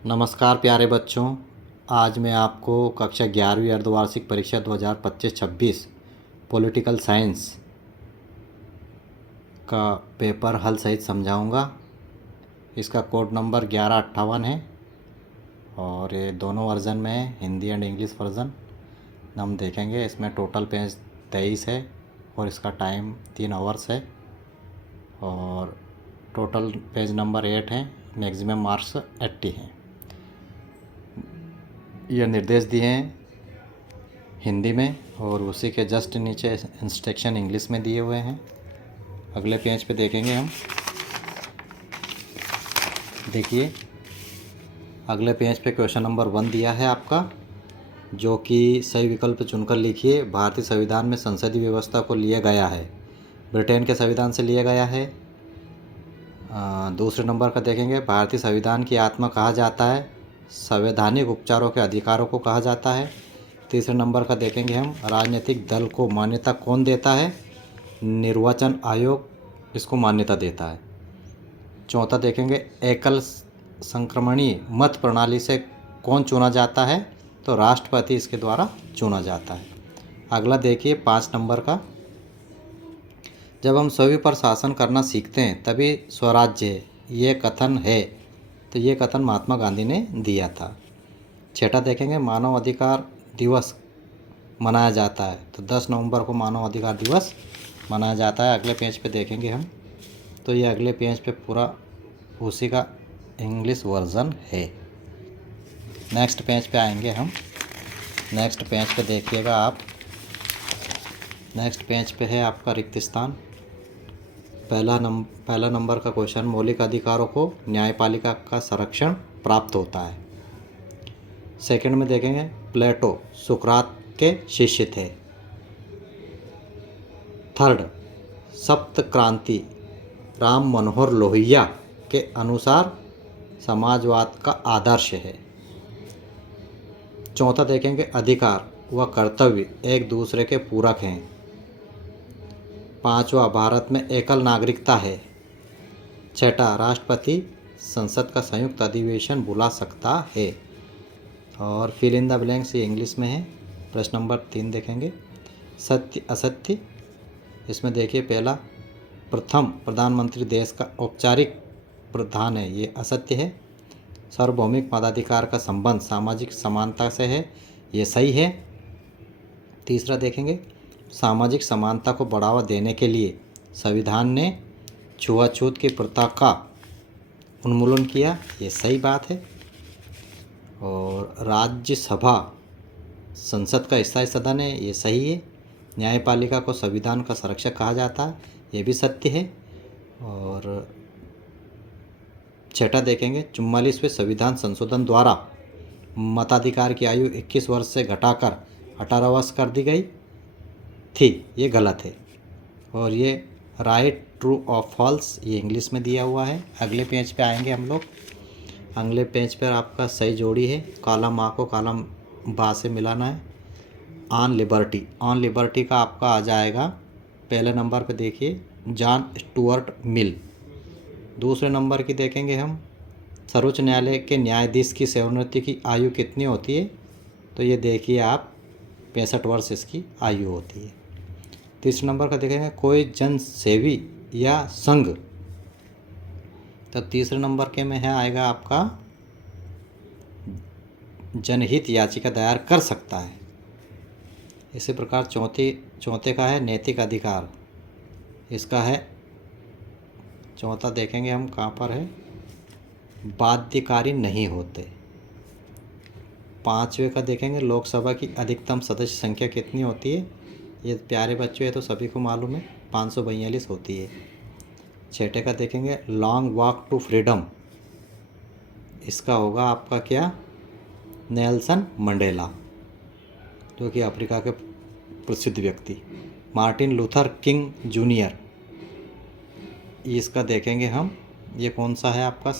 नमस्कार प्यारे बच्चों। आज मैं आपको कक्षा 11वीं अर्धवार्षिक परीक्षा 2025-26 पॉलिटिकल साइंस का पेपर हल सहित समझाऊंगा। इसका कोड नंबर 1158 है और ये दोनों वर्ज़न में है, हिंदी एंड इंग्लिश वर्ज़न। हम देखेंगे इसमें टोटल पेज 23 है और इसका टाइम 3 आवर्स है और टोटल पेज नंबर 8 है। मैक्सिमम मार्क्स 80 हैं। यह निर्देश दिए हैं हिंदी में और उसी के जस्ट नीचे इंस्ट्रक्शन इंग्लिश में दिए हुए हैं। अगले पेज पे देखेंगे हम। देखिए अगले पेज पे क्वेश्चन नंबर 1 दिया है आपका, जो कि सही विकल्प चुनकर लिखिए। भारतीय संविधान में संसदीय व्यवस्था को लिया गया है, ब्रिटेन के संविधान से लिया गया है। दूसरे नंबर का देखेंगे, भारतीय संविधान की आत्मा कहा जाता है, संवैधानिक उपचारों के अधिकारों को कहा जाता है। तीसरे नंबर का देखेंगे हम, राजनीतिक दल को मान्यता कौन देता है, निर्वाचन आयोग इसको मान्यता देता है। चौथा देखेंगे, एकल संक्रमणीय मत प्रणाली से कौन चुना जाता है, तो राष्ट्रपति इसके द्वारा चुना जाता है। अगला देखिए 5 नंबर का, जब हम सभी पर शासन करना सीखते हैं तभी स्वराज्य है, ये कथन है, तो ये कथन महात्मा गांधी ने दिया था। छठा देखेंगे, मानव अधिकार दिवस मनाया जाता है, तो 10 नवंबर को मानव अधिकार दिवस मनाया जाता है। अगले पेज पे देखेंगे हम, तो ये अगले पेज पे पूरा उसी का इंग्लिश वर्ज़न है। नेक्स्ट पेज पे आएंगे हम। नेक्स्ट पेज पे देखिएगा आप, नेक्स्ट पेज पे है आपका रिक्त स्थान। पहला नंबर का क्वेश्चन, मौलिक अधिकारों को न्यायपालिका का संरक्षण प्राप्त होता है। सेकंड में देखेंगे, प्लेटो सुकरात के शिष्य थे। थर्ड, सप्त क्रांति राम मनोहर लोहिया के अनुसार समाजवाद का आदर्श है। चौथा देखेंगे, अधिकार व कर्तव्य एक दूसरे के पूरक हैं। पांचवा, भारत में एकल नागरिकता है। छठा, राष्ट्रपति संसद का संयुक्त अधिवेशन बुला सकता है। और फिल इन द ब्लैंक्स ये इंग्लिश में है। प्रश्न नंबर 3 देखेंगे, सत्य असत्य। इसमें देखिए पहला, प्रथम प्रधानमंत्री देश का औपचारिक प्रधान है, ये असत्य है। सार्वभौमिक मताधिकार का संबंध सामाजिक समानता से है, ये सही है। तीसरा देखेंगे, सामाजिक समानता को बढ़ावा देने के लिए संविधान ने छुआछूत की प्रथा का उन्मूलन किया, ये सही बात है। और राज्यसभा संसद का स्थायी सदन है, ये सही है। न्यायपालिका को संविधान का संरक्षक कहा जाता है, ये भी सत्य है। और छठा देखेंगे, 44वें संविधान संशोधन द्वारा मताधिकार की आयु 21 वर्ष से घटाकर 18 वर्ष कर दी गई थी, ये गलत है। और ये राइट ट्रू और फॉल्स ये इंग्लिश में दिया हुआ है। अगले पेज पे आएंगे हम लोग। अगले पेज पर आपका सही जोड़ी है, कॉलम आ को कॉलम बा से मिलाना है। ऑन लिबर्टी, ऑन लिबर्टी का आपका आ जाएगा पहले नंबर पे देखिए, जॉन स्टुअर्ट मिल। दूसरे नंबर की देखेंगे हम, सर्वोच्च न्यायालय के न्यायाधीश की सेवानिवृत्ति की आयु कितनी होती है, तो ये देखिए आप 65 वर्ष इसकी आयु होती है। तीसरे नंबर का देखेंगे, कोई जन सेवी या संघ, तो तीसरे नंबर के में है आएगा आपका जनहित याचिका दायर कर सकता है। इसी प्रकार चौथे का है नैतिक अधिकार, इसका है चौथा देखेंगे हम कहाँ पर है, बाध्यकारी नहीं होते। पाँचवें का देखेंगे, लोकसभा की अधिकतम सदस्य संख्या कितनी होती है, ये प्यारे बच्चों ये तो सभी को मालूम है, 542 होती है। छठे का देखेंगे, लॉन्ग वॉक टू फ्रीडम, इसका होगा आपका क्या, नेल्सन मंडेला, जो कि अफ्रीका के प्रसिद्ध व्यक्ति। मार्टिन लूथर किंग जूनियर, इसका देखेंगे हम, ये कौन सा है आपका,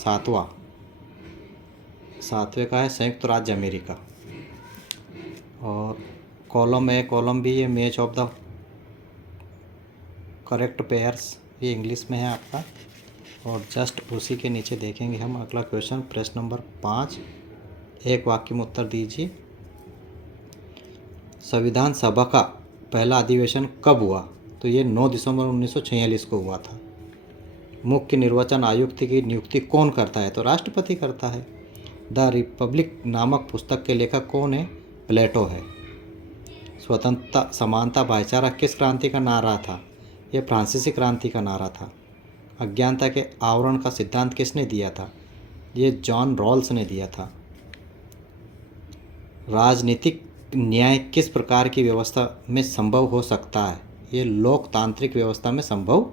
सातवें का है संयुक्त राज्य अमेरिका। और कॉलम ए कॉलम बी, ये match of the correct pairs, ये इंग्लिश में है आपका। और जस्ट उसी के नीचे देखेंगे हम अगला क्वेश्चन, प्रश्न नंबर 5। एक वाक्य में उत्तर दीजिए। संविधान सभा का पहला अधिवेशन कब हुआ? तो ये 9 दिसंबर 1946 को हुआ था। मुख्य निर्वाचन आयुक्त की नियुक्ति कौन करता है? तो राष्ट्रपति करता है। द रिपब्लिक नामक पुस्तक के लेखक कौन है? प्लेटो है। स्वतंत्रता, समानता, भाईचारा किस क्रांति का नारा था? यह फ्रांसीसी क्रांति का नारा था। अज्ञानता के आवरण का सिद्धांत किसने दिया था? ये जॉन रॉल्स ने दिया था। राजनीतिक न्याय किस प्रकार की व्यवस्था में संभव हो सकता है? ये लोकतांत्रिक व्यवस्था में संभव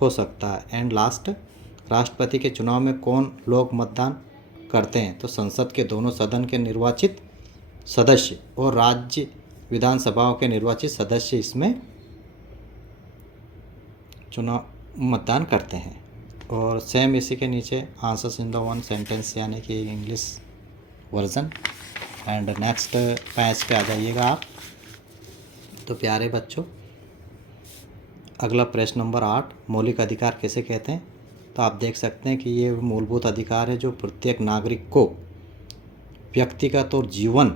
हो सकता है। एंड लास्ट, राष्ट्रपति के चुनाव में कौन लोग मतदान करते हैं? तो संसद के दोनों सदन के निर्वाचित सदस्य और राज्य विधानसभाओं के निर्वाचित सदस्य इसमें चुनाव मतदान करते हैं। और सेम इसी के नीचे answers in the one sentence यानी कि English version. And next page पे आ जाइएगा आप। तो प्यारे बच्चों, अगला प्रश्न नंबर 8, मौलिक अधिकार किसे कहते हैं? तो आप देख सकते हैं कि ये मूलभूत अधिकार है जो प्रत्येक नागरिक को व्यक्तिगत और जीवन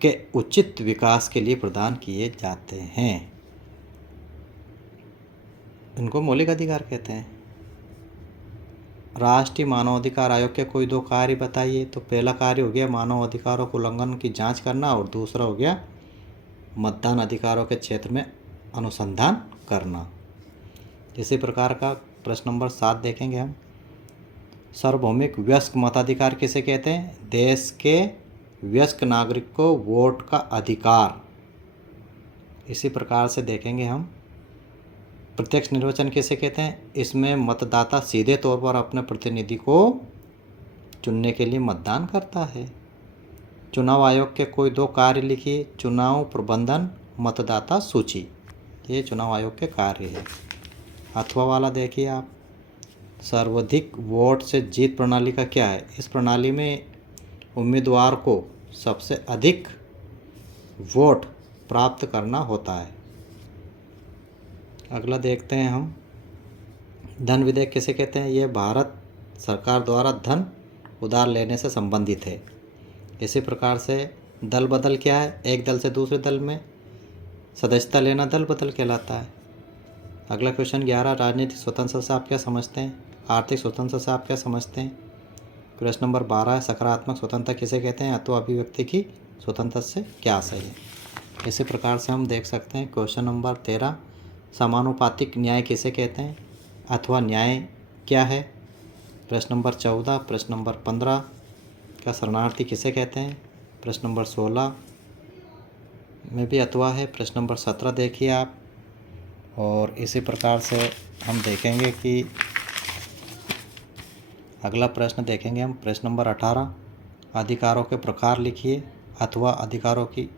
के उचित विकास के लिए प्रदान किए जाते हैं। इनको मौलिक अधिकार कहते हैं। राष्ट्रीय मानवाधिकार आयोग के कोई 2 कार्य बताइए। तो पहला कार्य हो गया मानव अधिकारों के उल्लंघन की जांच करना और दूसरा हो गया मतदान अधिकारों के क्षेत्र में अनुसंधान करना। इसी प्रकार का प्रश्न नंबर 7 देखेंगे हम। सार्वभौमिक वयस्क मताधिकार किसे कहते हैं? देश के वयस्क नागरिक को वोट का अधिकार। इसी प्रकार से देखेंगे हम प्रत्यक्ष निर्वाचन किसे कहते हैं? इसमें मतदाता सीधे तौर पर अपने प्रतिनिधि को चुनने के लिए मतदान करता है। चुनाव आयोग के कोई 2 कार्य लिखिए। चुनाव प्रबंधन, मतदाता सूची, ये चुनाव आयोग के कार्य है। अथवा वाला देखिए आप। सर्वाधिक वोट से जीत प्रणाली का क्या है? इस प्रणाली में उम्मीदवार को सबसे अधिक वोट प्राप्त करना होता है। अगला देखते हैं हम, धन विधेयक किसे कहते हैं? यह भारत सरकार द्वारा धन उधार लेने से संबंधित है। इसी प्रकार से दल बदल क्या है? एक दल से दूसरे दल में सदस्यता लेना दल बदल कहलाता है। अगला क्वेश्चन 11, राजनीतिक स्वतंत्रता से आप क्या समझते हैं? आर्थिक स्वतंत्रता से आप क्या समझते हैं? प्रश्न नंबर 12 है, सकारात्मक स्वतंत्रता किसे कहते हैं? अथवा अभिव्यक्ति की स्वतंत्रता से क्या आशय है? इसी प्रकार से हम देख सकते हैं क्वेश्चन नंबर 13, समानुपातिक न्याय किसे कहते हैं? अथवा न्याय क्या है? प्रश्न नंबर 14, प्रश्न नंबर 15 का शरणार्थी किसे कहते हैं? प्रश्न नंबर 16 में भी अथवा है। प्रश्न नंबर 17 देखिए आप। और इसी प्रकार से हम देखेंगे कि अगला प्रश्न देखेंगे हम, प्रश्न नंबर 18, अधिकारों के प्रकार लिखिए। अथवा अधिकारों की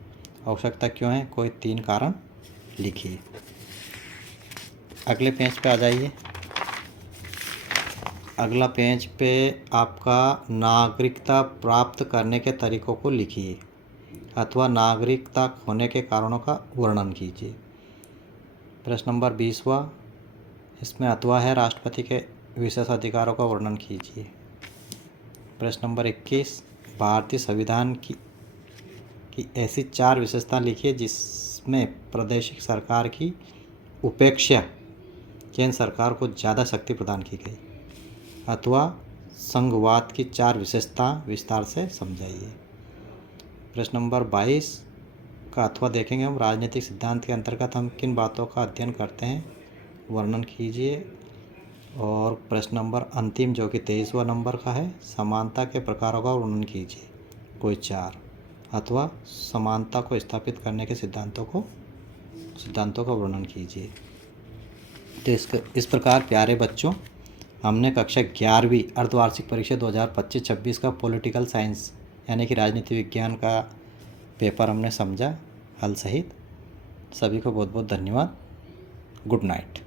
आवश्यकता क्यों है? कोई 3 कारण लिखिए। अगले पेज पे आ जाइए। अगला पेज पे आपका नागरिकता प्राप्त करने के तरीकों को लिखिए अथवा नागरिकता खोने के कारणों का वर्णन कीजिए। प्रश्न नंबर 20वां, इसमें अथवा है, राष्ट्रपति के विशेष अधिकारों का वर्णन कीजिए। प्रश्न नंबर 21, भारतीय संविधान की ऐसी 4 विशेषता लिखिए जिसमें प्रादेशिक सरकार की उपेक्षा केंद्र सरकार को ज़्यादा शक्ति प्रदान की गई। अथवा संघवाद की 4 विशेषता विस्तार से समझाइए। प्रश्न नंबर 22 का अथवा देखेंगे हम, राजनीतिक सिद्धांत के अंतर्गत हम किन बातों का अध्ययन करते हैं? वर्णन कीजिए। और प्रश्न नंबर अंतिम जो कि 23वां नंबर का है, समानता के प्रकारों का वर्णन कीजिए, कोई 4। अथवा समानता को स्थापित करने के सिद्धांतों का वर्णन कीजिए। तो इस प्रकार प्यारे बच्चों, हमने कक्षा 11वीं अर्धवार्षिक परीक्षा 2025-26 का पॉलिटिकल साइंस यानी कि राजनीति विज्ञान का पेपर हमने समझा हल सहित। सभी को बहुत बहुत धन्यवाद। Good night.